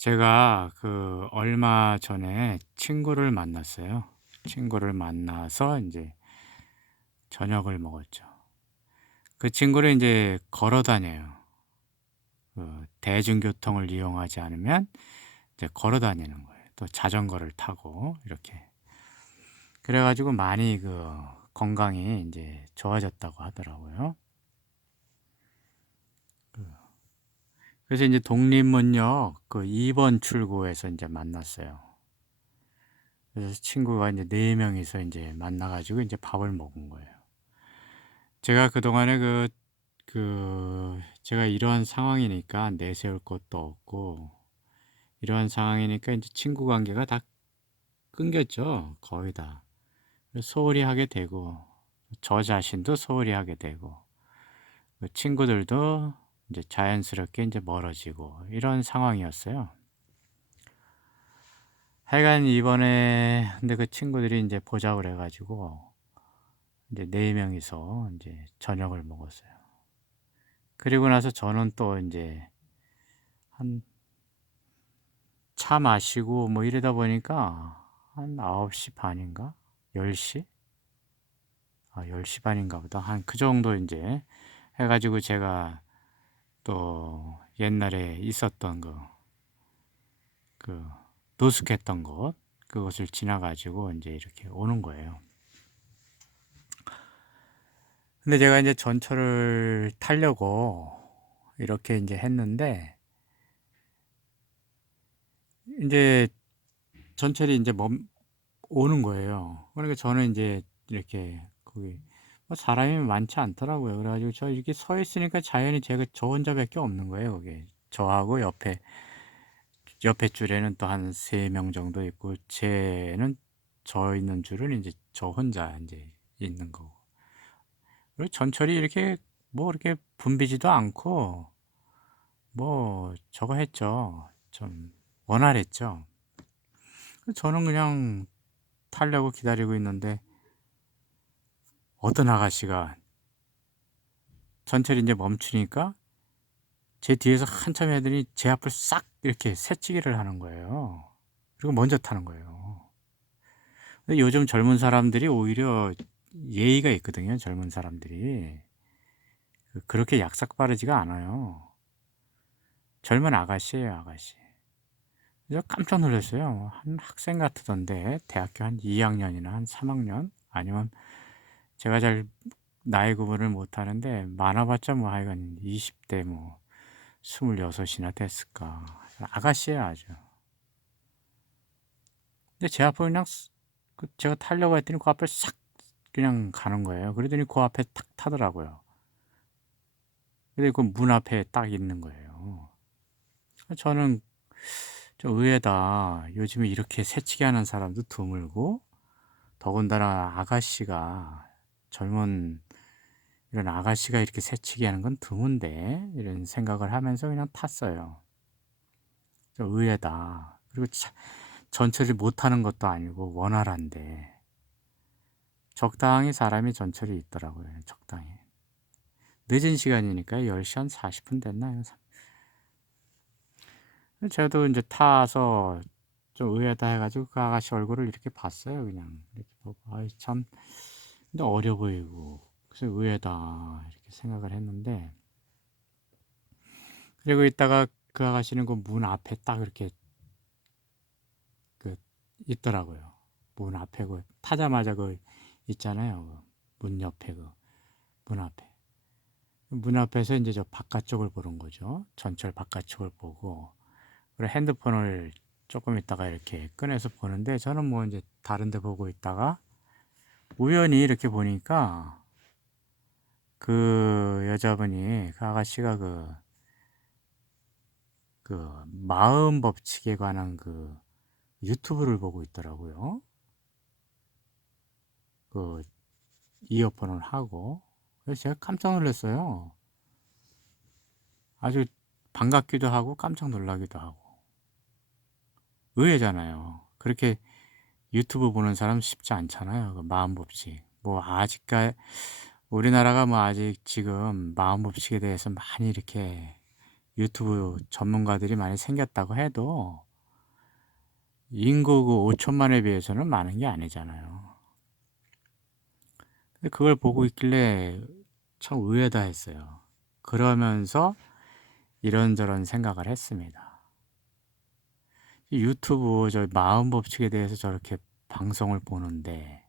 제가 얼마 전에 친구를 만났어요. 친구를 만나서 이제 저녁을 먹었죠. 그 친구는 이제 걸어 다녀요. 대중교통을 이용하지 않으면 이제 걸어 다니는 거예요. 또 자전거를 타고 이렇게. 그래 가지고 많이 건강이 이제 좋아졌다고 하더라고요. 그래서 이제 독립문역 2번 출구에서 이제 만났어요. 그래서 친구가 이제 네 명이서 이제 만나 가지고 이제 밥을 먹은 거예요. 제가 그동안에 제가 이러한 상황이니까 내세울 것도 없고 이러한 상황이니까 인제 친구 관계가 다 끊겼죠, 거의 다. 그래서 소홀히 하게 되고 저 자신도 소홀히 하게 되고 친구들도 인제 자연스럽게 인제 멀어지고 이런 상황이었어요. 하여간 이번에 근데 그 친구들이 인제 보자고 그래 가지고 인제 네 명이서 인제 저녁을 먹었어요. 그리고 나서 저는 또 인제 한 차 마시고 뭐 이러다 보니까 한 9시 반 인가 10시? 10시 반 인가 보다. 한 그 정도 인제 해 가지고 제가 또 옛날에 있었던 그 노숙했던 곳 그곳을 지나 가지고 인제 이렇게 오는 거예요. 근데 제가 인제 전철을 타려고 이렇게 인제 했는데 인제 전철이 인제 오는 거예요. 그러니까 저는 인제 이렇게 거기 사람이 많지 않더라고요. 그래 가지고 저 이렇게 서 있으니까 자연히 제가 저 혼자 밖에 없는 거예요 거기에. 저하고 옆에 줄에는 또 한 3명 정도 있고 쟤는 저 있는 줄은 인제 저 혼자 인제 있는 거고. 그리고 전철이 이렇게 뭐 이렇게 붐비지도 않고 뭐 저거 했죠. 좀 원활했죠. 저는 그냥 타려고 기다리고 있는데 어떤 아가씨가 전철이 인제 멈추니까 제 뒤에서 한참 애들이 제 앞을 싹 이렇게 새치기를 하는 거예요. 그리고 먼저 타는 거예요. 근데 요즘 젊은 사람들이 오히려 예의가 있거든요, 젊은 사람들이. 그렇게 약삭 빠르지가 않아요. 젊은 아가씨예요, 아가씨. 그래서 깜짝 놀랐어요. 한 학생 같으던데 대학교 한 2 학년이나 한 3 학년 아니면 제가 잘 나이 구분을 못 하는데 많아 봤자 뭐 하여간 20대 뭐 26 이나 됐을까. 아가씨예요, 아주. 근데 제 앞을 그냥 제가 타려고 했더니 그 앞을 싹 그냥 가는 거예요. 그러더니 그 앞에 탁 타더라고요. 근데 그 문 앞에 딱 있는 거예요. 저는 '좀 의외다. 요즘에 이렇게 새치기 하는 사람도 드물고 더군다나 아가씨가 젊은 이런 아가씨가 이렇게 새치기 하는 건 드문데.' 이런 생각을 하면서 그냥 탔어요. '좀 의외다.' 그리고 전철이 못 타는 것도 아니고 원활한데 적당히 사람이 전철이 있더라고요, 적당히. 늦은 시간이니까 10시 한 40분 됐나요? 저도 인제 타서 좀 의외다 해 가지고 그 아가씨 얼굴을 이렇게 봤어요 그냥. 이렇게 보고 '아이 참 근데 어려 보이고 그래서 의외다.' 이렇게 생각을 했는데 그리고 있다가 그 아가씨는 그 문 앞에 딱 이렇게 그 있더라고요. 문 앞에 타자마자 있잖아요. 문 옆에 문 앞에. 문 앞에서 인제 저 바깥쪽을 보는 거죠. 전철 바깥쪽을 보고 그리고 핸드폰을 쪼끔 있다가 이렇게 꺼내서 보는데 저는 뭐 인제 다른 데 보고 있다가 우연히 이렇게 보니까 그 여자분이 그 아가씨가 마음 법칙에 관한 유튜브를 보고 있더라고요. 그 이어폰을 하고. 그래서 제가 깜짝 놀랐어요. 아주 반갑기도 하고 깜짝 놀라기도 하고. 의외잖아요. 그렇게 유튜브 보는 사람 쉽지 않잖아요. 그 마음 법칙. 뭐 우리나라가 뭐 아직 지금 마음 법칙에 대해서 많이 이렇게 유튜브 전문가들이 많이 생겼다고 해도 인구 그 5천만에 비해서는 많은 게 아니잖아요. 근데 그걸 보고 있길래 참 의외다 했어요. 그러면서 이런저런 생각을 했습니다. 이 유튜브 저 마음 법칙에 대해서 저렇게 방송을 보는데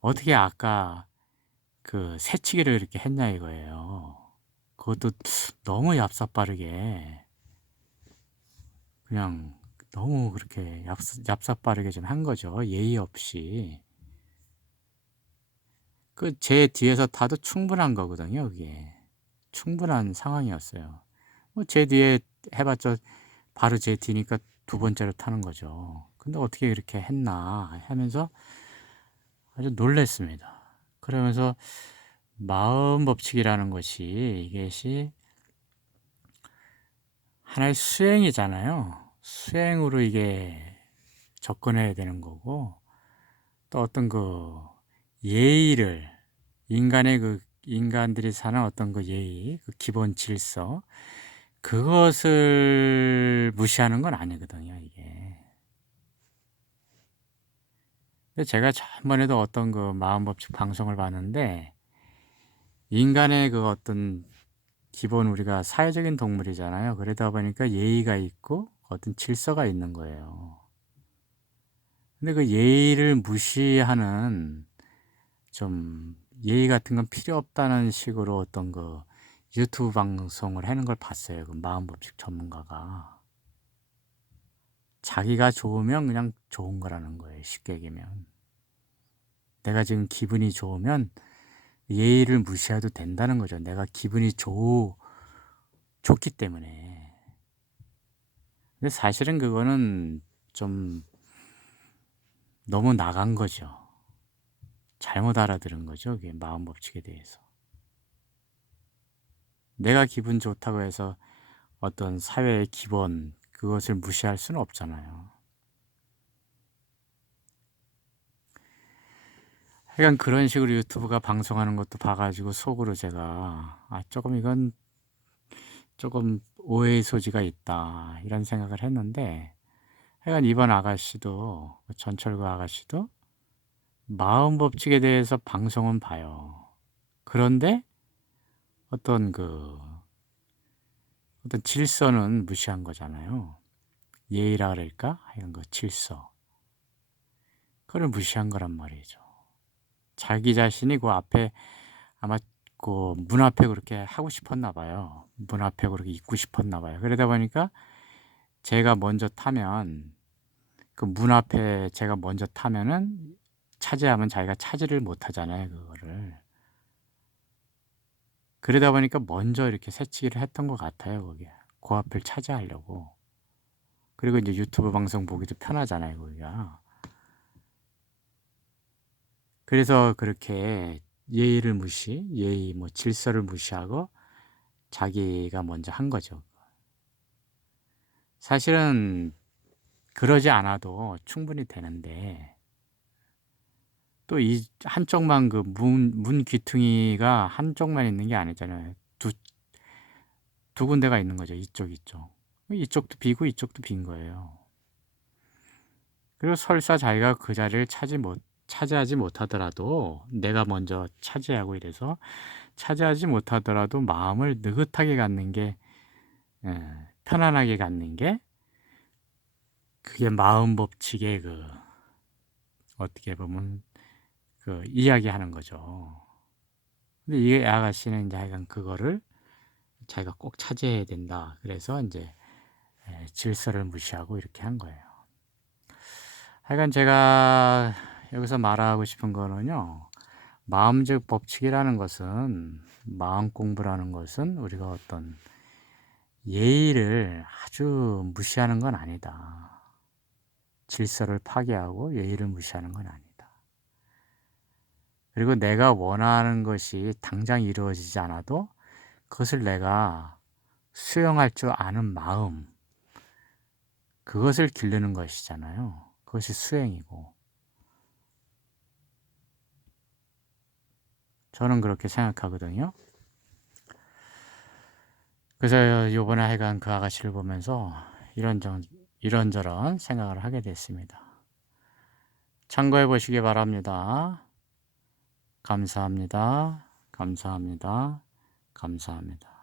어떻게 아까 그 새치기를 이렇게 했냐 이거예요. 그것도 너무 얍삽빠르게 그냥 너무 그렇게 얍삽빠르게 좀 한 거죠. 예의 없이. 그 제 뒤에서 타도 충분한 거거든요, 그게. 충분한 상황이었어요. 뭐 제 뒤에 해 봤자 바로 제 뒤니까 두 번째로 타는 거죠. 근데 어떻게 이렇게 했나 하면서 아주 놀랐습니다. 그러면서 마음 법칙이라는 것이 이것이 하나의 수행이잖아요. 수행으로 이게 접근해야 되는 거고 또 어떤 그 예의를 인간들이 사는 어떤 그 예의, 그 기본 질서 그것을 무시하는 건 아니거든요, 이게. 근데 제가 전번에도 어떤 그 마음 법칙 방송을 봤는데 인간의 그 어떤 기본 우리가 사회적인 동물이잖아요. 그러다 보니까 예의가 있고 어떤 질서가 있는 거예요. 근데 그 예의를 무시하는 좀 예의 같은 건 필요 없다는 식으로 어떤 그 유튜브 방송을 하는 걸 봤어요. 그 마음법칙 전문가가. 자기가 좋으면 그냥 좋은 거라는 거예요. 쉽게 얘기하면. 내가 지금 기분이 좋으면 예의를 무시해도 된다는 거죠. 내가 기분이 좋기 때문에. 근데 사실은 그거는 좀 너무 나간 거죠. 잘못 알아들은 거죠. 그게 마음 법칙에 대해서. 내가 기분 좋다고 해서 어떤 사회의 기본 그것을 무시할 수는 없잖아요. 하여간 그런 식으로 유튜브가 방송하는 것도 봐가지고 속으로 제가 조금 이건 조금 오해의 소지가 있다 이런 생각을 했는데 하여간 이번 아가씨도 전철구 아가씨도 마음 법칙에 대해서 방송은 봐요. 그런데 어떤 그 어떤 질서는 무시한 거잖아요. 예의라 그럴까? 하여간 그 질서. 그걸 무시한 거란 말이죠. 자기 자신이 그 앞에 아마 그 문 앞에 그렇게 하고 싶었나 봐요. 문 앞에 그렇게 있고 싶었나 봐요. 그러다 보니까 제가 먼저 타면 그 문 앞에 제가 먼저 타면은 차지하면 자기가 차지를 못 하잖아요, 그거를. 그러다 보니까 먼저 이렇게 새치기를 했던 것 같아요, 거기에. 그 앞을 차지하려고. 그리고 이제 유튜브 방송 보기도 편하잖아요, 거기가. 그래서 그렇게 예의 뭐 질서를 무시하고 자기가 먼저 한 거죠. 사실은 그러지 않아도 충분히 되는데 또 이 한쪽만 그 문 귀퉁이가 한쪽만 있는 게 아니잖아요. 두 군데가 있는 거죠. 이쪽. 이쪽도 비고 이쪽도 빈 거예요. 그리고 설사 자기가 그 자리를 차지하지 못하더라도 내가 먼저 차지하고 이래서 차지하지 못하더라도 마음을 느긋하게 갖는 게 편안하게 갖는 게 그게 마음 법칙의 그 어떻게 보면 그 이야기하는 거죠. 근데 이 아가씨는 이제 하여간 그거를 자기가 꼭 차지해야 된다. 그래서 이제 질서를 무시하고 이렇게 한 거예요. 하여간 제가 여기서 말하고 싶은 거는요. 마음적 법칙이라는 것은 마음 공부라는 것은 우리가 어떤 예의를 아주 무시하는 건 아니다. 질서를 파괴하고 예의를 무시하는 건 아니다. 그리고 내가 원하는 것이 당장 이루어지지 않아도 그것을 내가 수용할 줄 아는 마음, 그것을 기르는 것이잖아요. 그것이 수행이고. 저는 그렇게 생각하거든요. 그래서 요번에 하여간 그 아가씨를 보면서 이런저런 생각을 하게 됐습니다. 참고해 보시기 바랍니다. 감사합니다. 감사합니다. 감사합니다.